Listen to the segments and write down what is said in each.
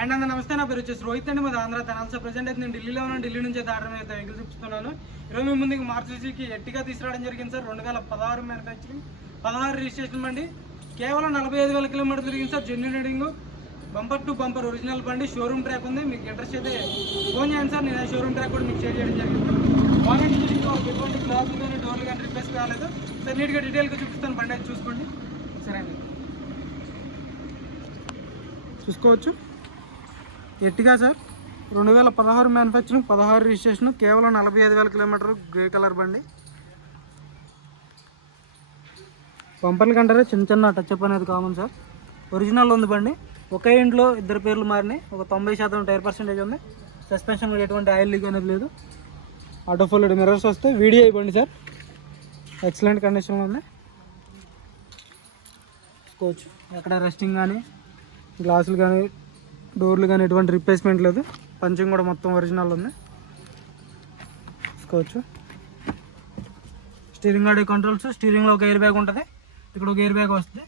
And అందరూ నమస్తే, నా పేరు వచ్చేసి రోహిత్ అండి. మాది ఆంధ్ర తెనాలి. ప్రజెంట్ అయితే నేను ఢిల్లీలో ఉన్నాను. ఢిల్లీ నుంచి అయితే ఆర్డర్ అయితే వెహికల్ చూపిస్తున్నాను. ఈరోజు మీ ముందుకు మార్చుకి ఎట్టిగా తీసుకురావడం జరిగింది సార్. 2016 మ్యానుఫ్యాక్చరింగ్, 16 రిజిస్ట్రేషన్ బండి, కేవలం 45,000 కిలోమీటర్లు తిరిగింది sir. Genuine reading, bumper to bumper original బండి, షోరూమ్ ట్రాక్ ఉంది. మీకు ఇంట్రెస్ట్ అయితే ఫోన్ చేయండి సార్. నేను షోరూమ్ ట్రాక్ కూడా మీకు షేర్ చేయడం జరిగింది. బాగా ఎటువంటి గ్లాసులు కానీ డోర్లు కానీ రిప్లేస్ కాలేదు సార్. నీట్గా డీటెయిల్గా చూపిస్తాను, బండి అయితే చూసుకోండి. సరే అండి, చూసుకోవచ్చు. ఎట్టిగా సార్ 2016 మ్యానుఫ్యాక్చరింగ్, 16 రిజిస్ట్రేషన్, కేవలం 45,000 కిలోమీటర్, గ్రే కలర్ బండి. పంపర్ల కంటారే చిన్న చిన్న టచ్అప్ అనేది కామన్ సార్. ఒరిజినల్ ఉంది బండి. ఒకే ఇంట్లో ఇద్దరు పేర్లు మారినాయి. ఒక 90% టైర్ పర్సెంటేజ్ ఉంది. సస్పెన్షన్ కూడా ఎటువంటి ఆయిల్ లీక్ అనేది లేదు. ఆటో ఫోల్డ్ మిర్రర్స్ వస్తే వీడియో ఇవ్వండి సార్. ఎక్సలెంట్ కండిషన్లో ఉంది. చూసుకోవచ్చు. ఎక్కడ రెస్టింగ్ కానీ గ్లాసులు కానీ డోర్లు కానీ ఎటువంటి రిప్లేస్మెంట్ లేదు. పంచింగ్ కూడా మొత్తం ఒరిజినల్ ఉంది. చూసుకోవచ్చు. స్టీరింగ్ ఆడియో కంట్రోల్స్, స్టీరింగ్లో ఒక ఎయిర్ బ్యాగ్ ఉంటుంది, ఇక్కడ ఒక ఎయిర్ బ్యాగ్ వస్తుంది.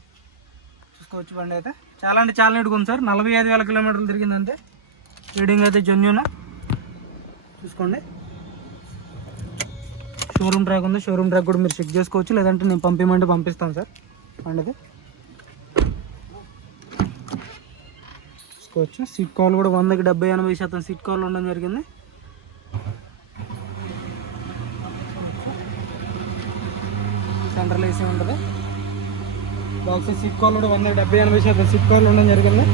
చూసుకోవచ్చు. బండి అయితే చాలా అంటే చాలా నీట్గా ఉంది సార్. 45,000 కిలోమీటర్లు తిరిగింది అంతే. రీడింగ్ అయితే జెన్యూన్. చూసుకోండి. షోరూమ్ ట్రాక్ ఉంది. షోరూమ్ ట్రాక్ కూడా మీరు చెక్ చేసుకోవచ్చు, లేదంటే నేను పంపించమంటే పంపిస్తాను సార్. బండిది చూసుకోవచ్చు. సీట్ కవర్ కూడా 100కి 70-80% సీట్ కవర్లు ఉండడం జరిగింది. సెంట్రల్ ఏసీ ఉంటుంది. బాక్స్ సీట్ కవర్లు కూడా 100కి 70-80% సీట్ కవర్లు ఉండడం జరిగింది.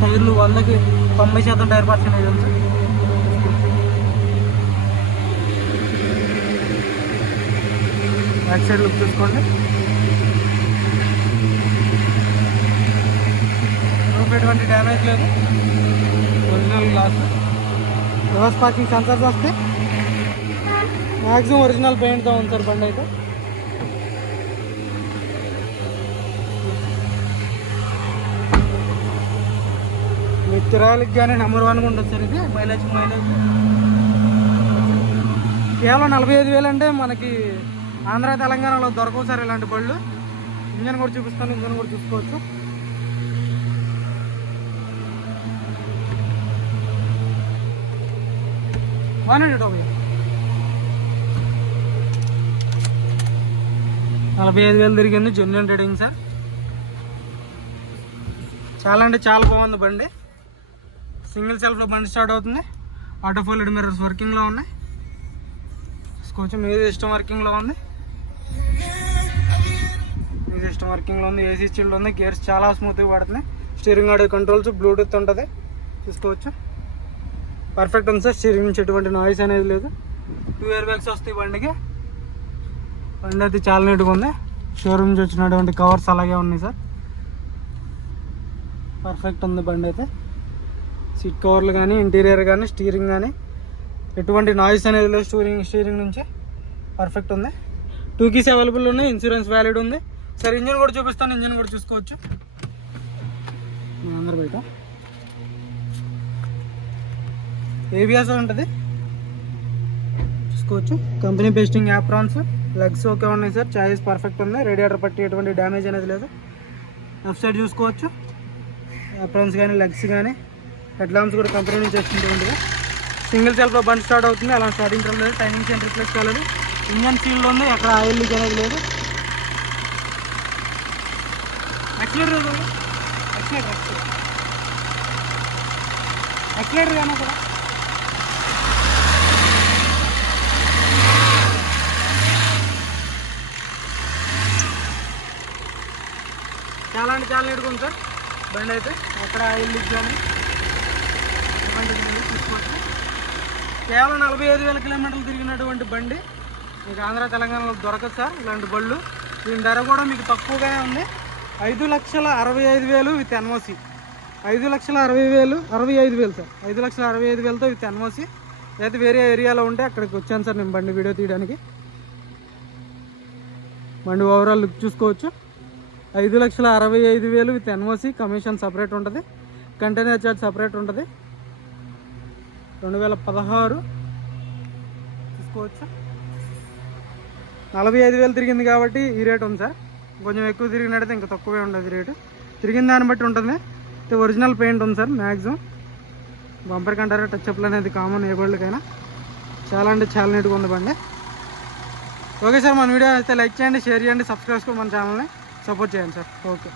టైర్లు 100కి 90% టైర్ పర్సెంటేజ్ ఉంది. బ్యాక్ సైడ్ లుక్ చూసుకోండి. ఎటువంటి డ్యామేజ్ లేదు. Original glass, reverse parking sensors వస్తే మ్యాక్సిమం ఒరిజినల్ పెయింట్తో ఉంది సార్ బండి అయితే. విత్ రాయల్కి కానీ నెంబర్ 1గా ఉంటుంది సార్. ఇది మైలేజ్ కేవలం 45,000 అంటే మనకి ఆంధ్ర తెలంగాణలో దొరకవు సార్ ఇలాంటి బళ్ళు. ఇంజన్ కూడా చూపిస్తాను, ఇంజన్ కూడా చూసుకోవచ్చు. $100 45,000 తిరిగింది. Genuine reading sir. చాలా అంటే చాలా బాగుంది బండి. సింగిల్ సెల్ఫ్లో బండి స్టార్ట్ అవుతుంది. ఆటో ఫోల్డ్ మిర్రర్స్ వర్కింగ్లో ఉన్నాయి. కొంచెం మ్యూజిక్ సిస్టమ్ వర్కింగ్లో ఉంది. మ్యూజిక్ సిస్టమ్ వర్కింగ్లో ఉంది. ఏసీ చిల్డ్ ఉంది. గేర్స్ చాలా స్మూత్గా పడుతున్నాయి. స్టీరింగ్ ఆడియో కంట్రోల్స్, బ్లూటూత్ ఉంటుంది. చూసుకోవచ్చు. పర్ఫెక్ట్ ఉంది సార్. స్టీరింగ్ నుంచి ఎటువంటి నాయిస్ అనేది లేదు. 2 ఎయిర్ బ్యాగ్స్ వస్తాయి బండికి. బండి అయితే చాలా నీట్గా ఉంది. షోరూమ్ నుంచి వచ్చినటువంటి కవర్స్ అలాగే ఉన్నాయి సార్. పర్ఫెక్ట్ ఉంది బండి అయితే. సీట్ కవర్లు కానీ, ఇంటీరియర్ కానీ, స్టీరింగ్ కానీ ఎటువంటి నాయిస్ అనేది లేదు. స్టీరింగ్ నుంచి పర్ఫెక్ట్ ఉంది. 2 కీస్ అవైలబుల్ ఉన్నాయి. ఇన్సూరెన్స్ వ్యాలిడ్ ఉంది సార్. ఇంజన్ కూడా చూపిస్తాను, ఇంజన్ కూడా చూసుకోవచ్చు. అందరు బయట ఏబిఎస్ ఉంటుంది, చూసుకోవచ్చు. Company pasting aprons, legs okay ఉన్నాయి సార్. చాయిస్ పర్ఫెక్ట్ ఉంది. రేడియేటర్ పట్టి ఎటువంటి డ్యామేజ్ అనేది లేదు. లెఫ్ట్ సైడ్ చూసుకోవచ్చు. యాప్రాన్స్ కానీ, లెగ్స్ కానీ, హెడ్ ల్యాంప్స్ కూడా కంపెనీ నుంచి వచ్చినటువంటిది. సింగిల్ సెల్ఫ్లో బండి స్టార్ట్ అవుతుంది. అలా స్టార్టింగ్ ట్రబుల్ లేదు. టైమింగ్ చైన్ రిప్లేస్ కాలేదు. ఇంజన్ సీల్డ్ ఉంది. అక్కడ ఆయిల్ లీక్ అనేది లేదు. యాక్సిలేటర్ కానీ కూడా చాలా అంటే చాలా నీట్గా ఉంది సార్ బండి అయితే. అక్కడ ఆయిల్ లీక్ కానీ తీసుకోవచ్చు. కేవలం 45,000 కిలోమీటర్లు తిరిగినటువంటి బండి మీకు ఆంధ్ర తెలంగాణలో దొరకదు సార్ ఇలాంటి బళ్ళు. దీని ధర కూడా మీకు తక్కువగానే ఉంది. 5,65,000 విత్ ఎన్ఓసి. 5,65,000 సార్. 5,65,000తో విత్ ఎన్ఓసి. అయితే వేరే ఏరియాలో ఉంటే అక్కడికి వచ్చాను సార్ నేను బండి వీడియో తీయడానికి. బండి ఓవరాల్ లుక్ చూసుకోవచ్చు. 5,65,000 విత్ ఎన్ఓసి. కమిషన్ సపరేట్ ఉంటుంది. కంటైనర్ చార్జ్ సపరేట్ ఉంటుంది. 2016 చూసుకోవచ్చు. 45,000 తిరిగింది కాబట్టి ఈ రేట్ ఉంది సార్. కొంచెం ఎక్కువ తిరిగినట్టయితే ఇంకా తక్కువే ఉండదు రేటు. తిరిగిన దాన్ని బట్టి ఉంటుంది. అయితే ఒరిజినల్ పెయింట్ ఉంది సార్. మ్యాక్సిమం బంపర్ కంటారా టచ్అప్లు అనేది కామన్ ఏ బళ్ళకైనా. చాలా అంటే చాలా నీట్గా ఉంది బండి. ఓకే సార్, మన వీడియో అయితే లైక్ చేయండి, షేర్ చేయండి, సబ్స్క్రైబ్ చేసుకోండి, మన ఛానల్ని సపోర్ట్ చేయండి సార్. ఓకే.